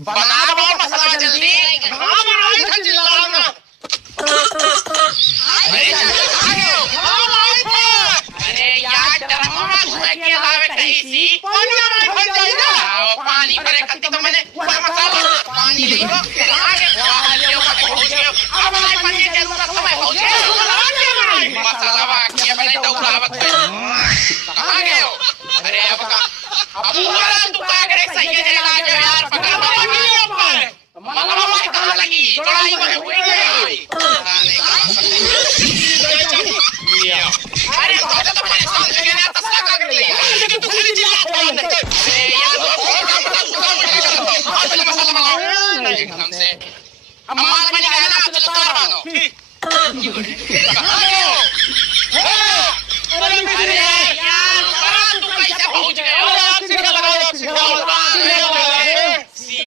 बना दो मसाला जल्दी। हाँ बनाओ इधर चिल्लाओ ना। अरे यार ड्रामा घुमा के लावे कहीं सी पानी में भर जाएगा। पानी भरे खाती तो मैंने मसाला पानी ली हो आगे लियो का पहुंच गयो। अब मैं पानी की जरूरत समय पहुंच गयो। मसाला वाकिया मैंने दौड़ावत है। कहां गए हो? अरे अब पूरा तू का करे सही है लगा यार पकड़ लगी ऊपर। मलवा में कहां लगी? चढ़ाई में हुई गई। अरे तो परेशान हो गया ना तसला का कर लिया। लेकिन तू खाली चिल्ला कौन है? अरे यार पहले मसाला बनाओ एकदम से। अब माल बन गया ना चलो तार बांधो। कहां गए हो?